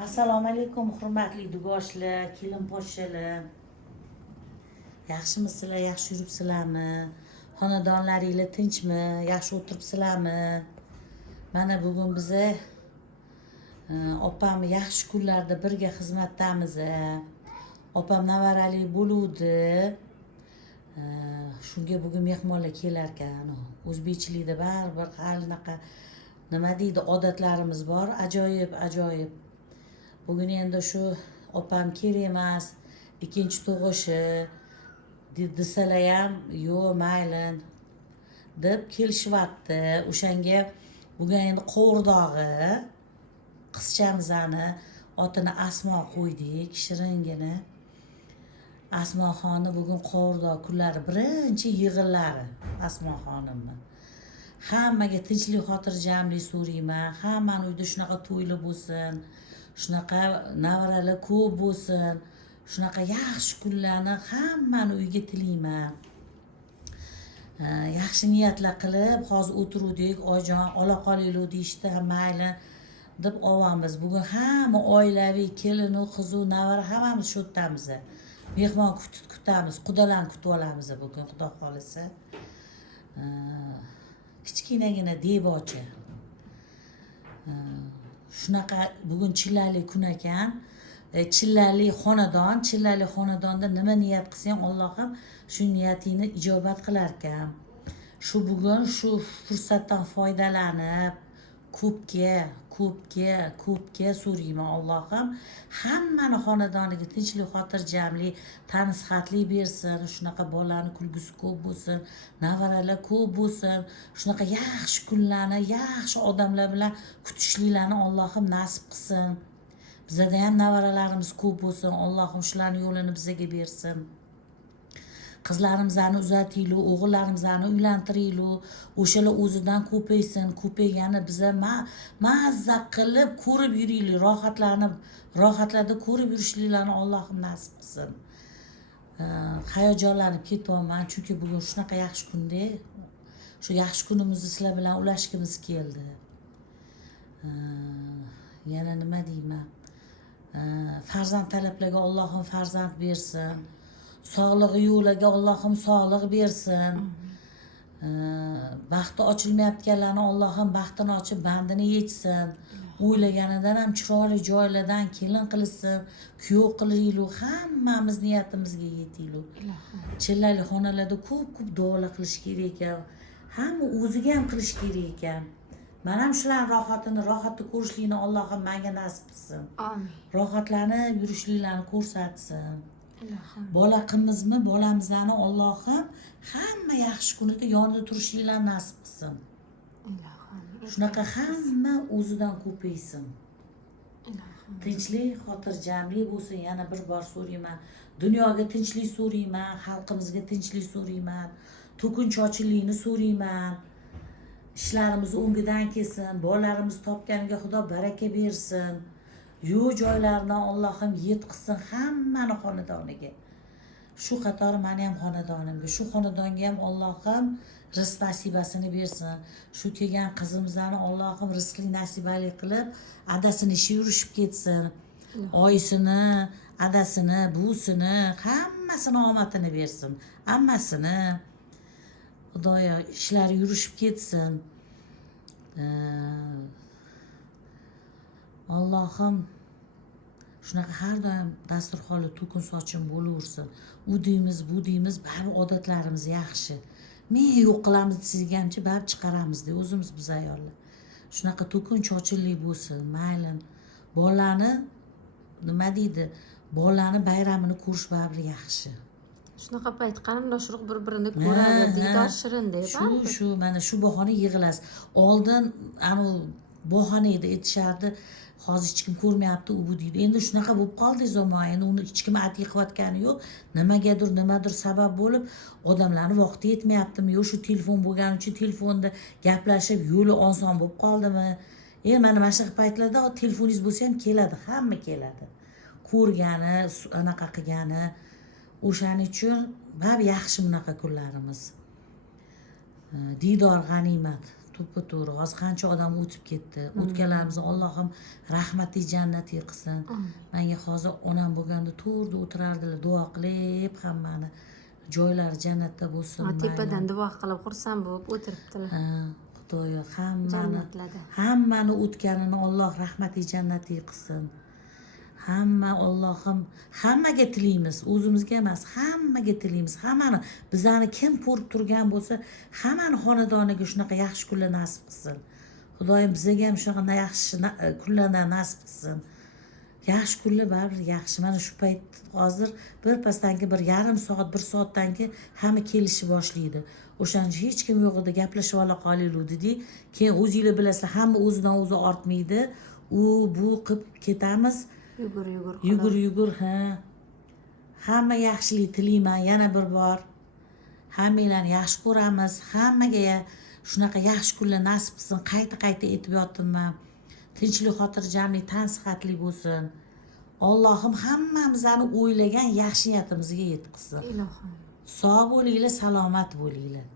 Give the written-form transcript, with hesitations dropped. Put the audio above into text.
Assalomu alaykum hurmatli dugoshlar, kelin-poshshalar. Yaxshimisizlar, yaxshi yuribsizlarmi? Xonadonlaringlar tinchmi? Yaxshi o'tiribsizlarmi? Mana bugun biza opam yaxshi kunlarda birga xizmatdamiz. Opam nevarali bo'luvdi. Shunga bugun mehmonlar kelar ekan. O'zbekchilikda baribir halinaqa nima deydi, odatlarimiz bor, ajoyib. Bugun endi shu opam kerak emas, ikkinchi tug'ishi desalar ham yo'q mayli deb kelishyapti. O'shanga bugun endi qovurdog'i qizchamizni otini Asmo qo'ydik, shiringina. Asmoxonni bugun qovurdoq kunlari birinchi yig'inlari Asmoxonimni. Hammaga tinchlik, xotirjamlik so'rayman. Hammani uyda shunaqa to'yli bo'lsin. Shunaqa nevaralar ko'p bo'lsin. Shunaqa yaxshi kunlarni hammani uyiga tilayman. Yaxshi niyatlar qilib, hozir o'tiruvdik, oyijon ola qolinglar deyishdi, mayli deb olamiz. Bugun hamma oilaviy kelinu, qizu, nevara hammamiz shu yerdamiz. Mehmon kutamiz, qudalarni kutib olamiz bugun, xudo xolisa. Kichkinagina debochi. Shunaqa bugun chillali kun ekan. Chillali xonadonda nima niyat qilsang, Allohim shu niyatingni ijobat qilar ekan. Shu bugun shu fursatdan foydalanib ko'pga so'rayman, Allohim hammani xonadoniga tinchlik, xotirjamlik, tansihatlik bersin. Shunaqa bolalarni kulgusi ko'p bo'lsin, nevaralar ko'p bo'lsin. Shunaqa yaxshi kunlarni, yaxshi odamlar bilan kutishliklarni Allohim nasib qilsin. Bizada ham nevaralarimiz ko'p bo'lsin. Allohim shularning yo'lini bizga bersin. Qizlarimizni uzatinglar, o'g'illarimizni uylantiringlar. O'shalar o'zidan ko'paysin. Ko'paygani biza mazza qilib ko'rib yuraylik, rohatlarda ko'rib yurishliklarni Allohim nasib qilsin. Hayajonlanib ketyapman, chunki bugun shunaqa yaxshi kunda. Shu yaxshi kunimizni sizlar bilan ulashgimiz keldi. Yana nima deyman? Farzand talablarga Allohim farzand bersin. Sog'lig'i yo'llarga Allohim sog'liq bersin. Baxti ochilmayotganlarni Allohim baxtini ochib, bandini yechsin. O'ylaganidan ham chiroyli joylardan kelin qilsin, kuyov qilaylik, hammamiz niyatimizga yetaylik. Chillali xonalarda ko'p duolar qilish kerak ekan. Hamma o'ziga ham qilish kerak ekan. Mana ham shularning rohatni ko'rishlikni Allohim menga nasib qilsin. Amin. Rohatlanib yurishliklarni ko'rsatsin. Bola qilmizmi, bolamizni Allohim hamma yaxshi kunida yonida turishliklarni nasib qilsin. Shunaqa hamma o'zidan ko'paysin. Tinchlik, xotirjamlik bo'lsin. Yana bir bor so'rayman. Dunyoga tinchlik so'rayman, xalqimizga tinchlik so'rayman. To'kinchochinlikni so'rayman. Ishlarimiz o'ngidan kelsin, bolalarimiz topganiga Xudo baraka bersin. Yo'q joylardan Allohim yetqizsin hammani xonadoniga. Shu qatori meni ham xonadonimga, shu xonadonga ham Allohim rizq nasibasini bersin. Shu kelgan qizimizni Allohim rizqli nasibali qilib, adasini ishi yurishib ketsin. Oyisini, adasini, buvsini, hammasini omadini bersin. Hammasini Xudoyo ishlari yurishib ketsin. Allohim shunaqa har doim dasturxonli to'kin sochin bo'laversin. U deymiz, bu deymiz, baribir odatlarimiz yaxshi. Men yo'q qilamiz degancha baribir chiqaramiz-da o'zimiz biz ayollar. Shunaqa to'kin chochinlik bo'lsin, mayli. Bolani nima deydi? Bolani bayramini ko'rish baribir yaxshi. Shunaqa payt qarindoshroq bir-birini ko'radi, diydor shirin deb. Shu mana shu bahona yig'ilasiz. Oldin bahona edi, aytishardi, hozir hech kim ko'rmayapti u bu deydi. Endi shunaqa bo'lib qoldi zamon. Endi uni hech kim atiq qilayotgani yo'q. Nimadir sabab bo'lib, odamlarning vaqti yetmayaptimi, yo shu telefon bo'lgani uchun telefonda gaplashib yo'li oson bo'lib qoldimi? Mana shunaqa paytlarda telefoningiz bo'lsa ham keladi, hamma keladi. Ko'rgani, anaqa qilgani. O'shaning uchun baribir yaxshi bunaqa kunlarimiz. Diydor g'animat. to'ppa to'g'ri. Hozir qancha odam o'tib ketdi. O'tganlarimizni Allohim rahmatiy jannatiy qilsin. Menga hozir onam bo'lganda to'rda o'tirardilar, duo qilib hammani joylari jannatda bo'lsin. Tepadan duo qilib xursand bo'lib o'tiribdilar. Ha, Xudoyo Jannatlarda. hammani o'tganini Alloh rahmatiy jannatiy qilsin. Allohim hammaga tilaymiz, o'zimizga emas, hammaga tilaymiz. Hammani bizani kim ko'rib turgan bo'lsa, hammani xonadoniga shunaqa yaxshi kunlar nasib qilsin. Xudoyim bizga ham shunaqa yaxshi kunlardan nasib qilsin. Yaxshi kunlar baribir yaxshi. Mana shu payt hozir birpasdan keyin 1,5 soat, 1 soatdan keyin hamma kelishni boshlaydi. O'shanda hech kim yo'q edi, gaplashib ola qolaylik dedi. Keyin o'zingizlar bilasizlar, hamma o'zidan o'zi ortmaydi. U bu qilib ketamiz. Yugur, ha. Hamma yaxshilik tilayman yana bir bor. Hammanglarni yaxshi ko'ramiz. Hammaga shunaqa yaxshi kunlar nasib qilsin. Qayta aytib yotibman. Tinchlik, xotirjamlik, tan sihatli bo'lsin. Allohim hammamizni o'ylagan yaxshi niyatimizga yetkazsin. Ilohim. Sog' bo'linglar, salomat bo'linglar.